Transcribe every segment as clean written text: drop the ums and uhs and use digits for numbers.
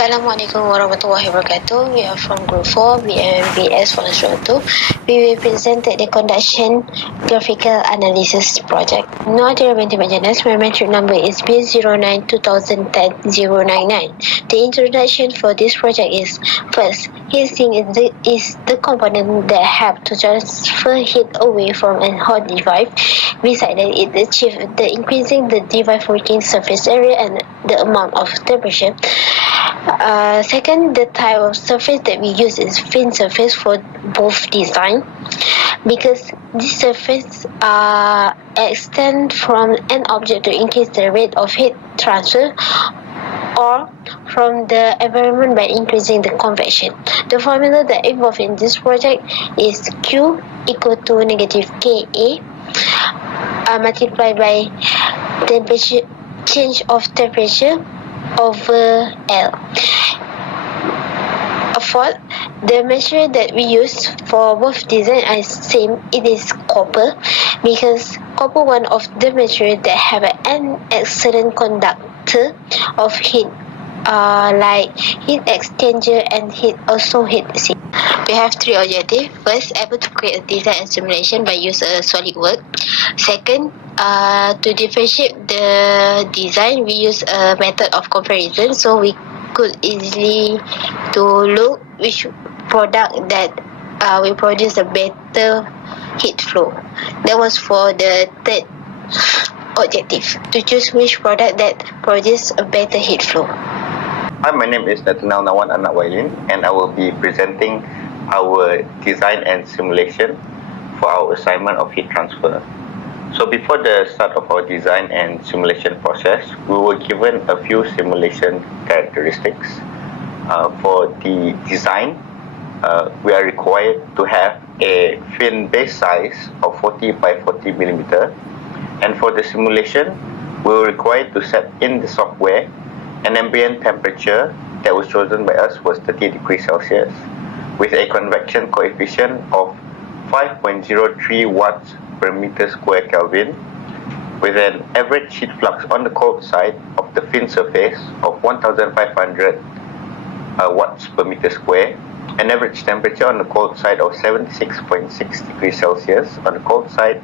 Assalamualaikum warahmatullahi wabarakatuh. We are from Group 4, bmmvs 102. We will present the conduction graphical analysis project. No other maintenance. My metric number is B09-2010-099. The introduction for this project is: first, heatsink is the component that helps to transfer heat away from a hot device. Besides that, it achieves the increasing the device working surface area and the amount of temperature. Second, the type of surface that we use is thin surface for both design, because this surface extend from an object to increase the rate of heat transfer or from the environment by increasing the convection. The formula that involved in this project is Q equal to negative Ka multiplied by temperature change of temperature over L. Fourth, the material that we use for both design are same. It is copper, because copper one of the material that have an excellent conductor of heat, like heat exchanger and heat sink. We have three objectives. First, able to create a design and simulation by use a SolidWorks. Second, to differentiate the design, we use a method of comparison, so we could easily to look which product that will produce a better heat flow. That was for the third objective, to choose which product that produce a better heat flow. Hi, my name is Nathanael Nawan Anak Wailin, and I will be presenting our design and simulation for our assignment of heat transfer. So before the start of our design and simulation process, we were given a few simulation characteristics. For the design, we are required to have a fin base size of 40 by 40 millimeter, and for the simulation, we were required to set in the software an ambient temperature that was chosen by us was 30 degrees Celsius, with a convection coefficient of 5.03 watts per meter square Kelvin, with an average heat flux on the cold side of the fin surface of 1500 watts per meter square, an average temperature on the cold side of 76.6 degrees Celsius on the cold side,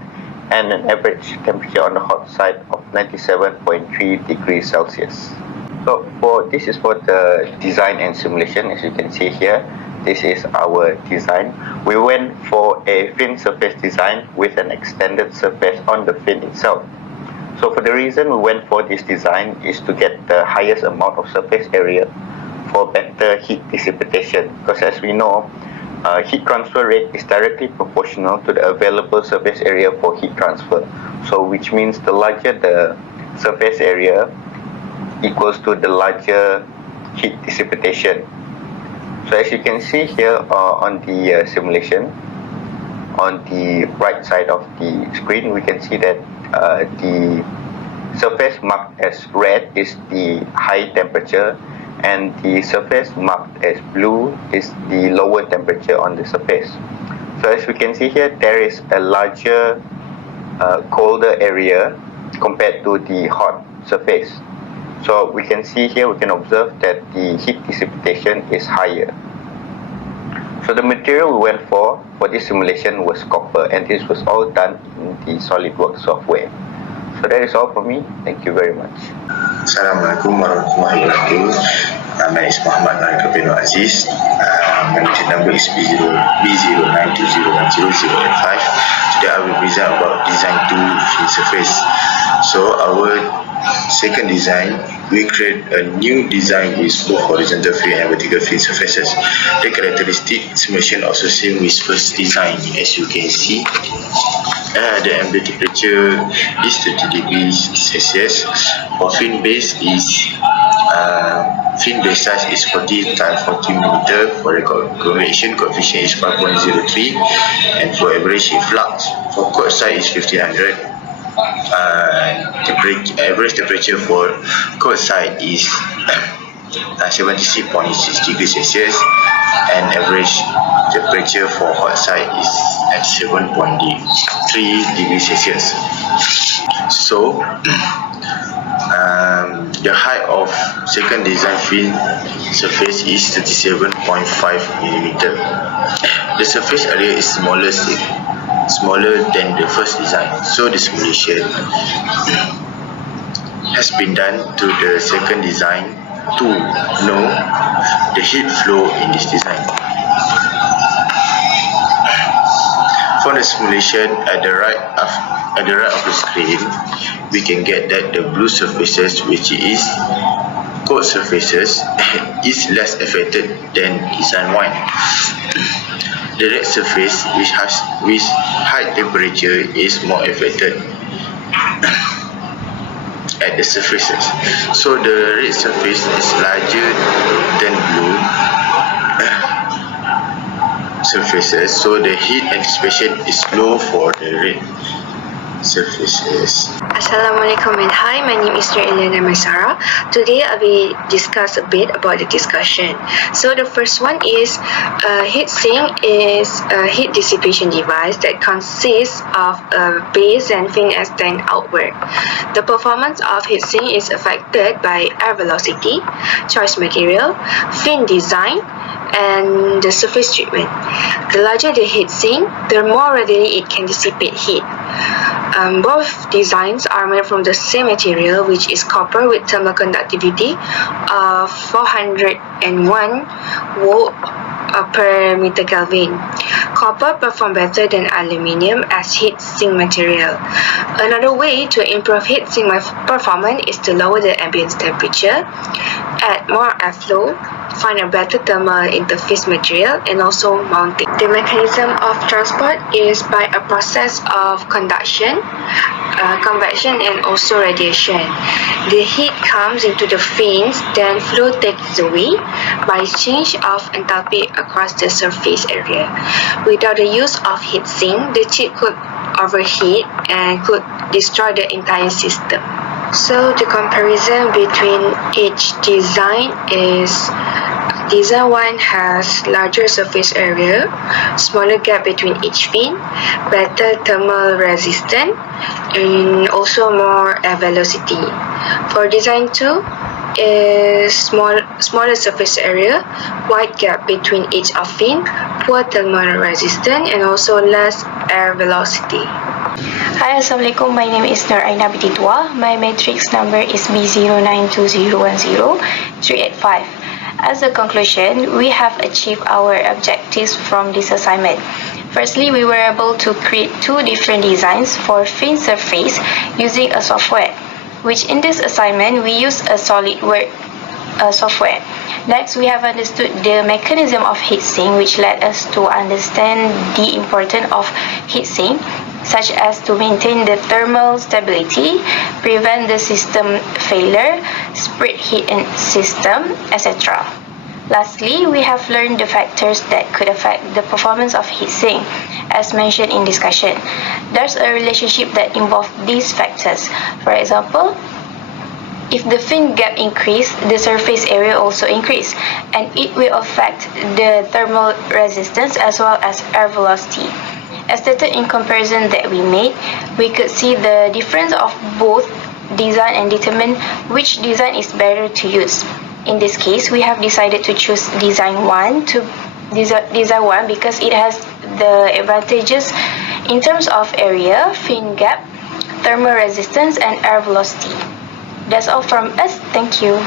and an average temperature on the hot side of 97.3 degrees Celsius. So this is for the design and simulation. As you can see here, this is our design. We went for a fin surface design with an extended surface on the fin itself. So for the reason we went for this design is to get the highest amount of surface area for better heat dissipation, because as we know, heat transfer rate is directly proportional to the available surface area for heat transfer. So which means the larger the surface area equals to the larger heat dissipation. So as you can see here on the simulation, on the right side of the screen, we can see that the surface marked as red is the high temperature, and the surface marked as blue is the lower temperature on the surface. So as we can see here, there is a larger colder area compared to the hot surface. So we can see here, we can observe that the heat dissipation is higher. So the material we went for this simulation was copper, and this was all done in the SolidWorks software. So that is all from me. Thank you very much. Assalamualaikum warahmatullahi wabarakatuh. My name is Muhammad Naik bin Aziz. My number is B0920100085. Today I will present about design 2 fin surface. So our second design, we create a new design with both horizontal fin and vertical fin surfaces. The characteristic simulation also same with first design. As you can see, the ambient temperature is 30 degrees Celsius. For fin base is fin base size is 40 times 40 millimeter. For the convection coefficient is 5.03, and for average heat flux for cold side is 1500. Average temperature for cold side is 76.6 degrees Celsius, and average temperature for hot side is at 7.3 degrees Celsius. So The height of second design fin surface is 37.5 mm. The surface area is smaller than the first design, so the simulation has been done to the second design to know the heat flow in this design. For the simulation at the right of the screen, we can get that the blue surfaces, which is cold surfaces, is less affected than design 1. The red surface, which high temperature, is more affected at the surfaces. So the red surface is larger than blue surfaces, so the heat anticipation is low for the red surfaces. Assalamualaikum and hi, my name is Eliana Maisara. Today I will discuss a bit about the discussion. So the first one is heat sink is a heat dissipation device that consists of a base and fin extend outward. The performance of heat sink is affected by air velocity, choice material, fin design, and the surface treatment. The larger the heat sink, the more readily it can dissipate heat. Both designs are made from the same material, which is copper with thermal conductivity of 401 volt per meter Kelvin. Copper performs better than aluminium as heat sink material. Another way to improve heat sink performance is to lower the ambient temperature, add more airflow, find a better thermal interface material, and also mounting. The mechanism of transport is by a process of conduction, convection, and also radiation. The heat comes into the fins, then flow takes away by change of enthalpy across the surface area. Without the use of heat sink, the chip could overheat and could destroy the entire system. So the comparison between each design is design 1 has larger surface area, smaller gap between each fin, better thermal resistance, and also more air velocity. For design 2 is smaller surface area, wide gap between each of fin, poor thermal resistance, and also less air velocity. Hi, Assalamualaikum. My name is Nur Aina binti Tua. My matrix number is B0920103885. As a conclusion, we have achieved our objectives from this assignment. Firstly, we were able to create 2 different designs for fin surface using a software, which in this assignment we use a SolidWorks software. Next, we have understood the mechanism of heat sink, which led us to understand the importance of heat sink, such as to maintain the thermal stability, prevent the system failure, spread heat in system, etc. Lastly, we have learned the factors that could affect the performance of heat sink. As mentioned in discussion, there's a relationship that involves these factors. For example, if the fin gap increase, the surface area also increase, and it will affect the thermal resistance as well as air velocity. As stated in comparison that we made, we could see the difference of both design and determine which design is better to use. In this case, we have decided to choose design 1 because it has the advantages in terms of area, fin gap, thermal resistance, and air velocity. That's all from us. Thank you.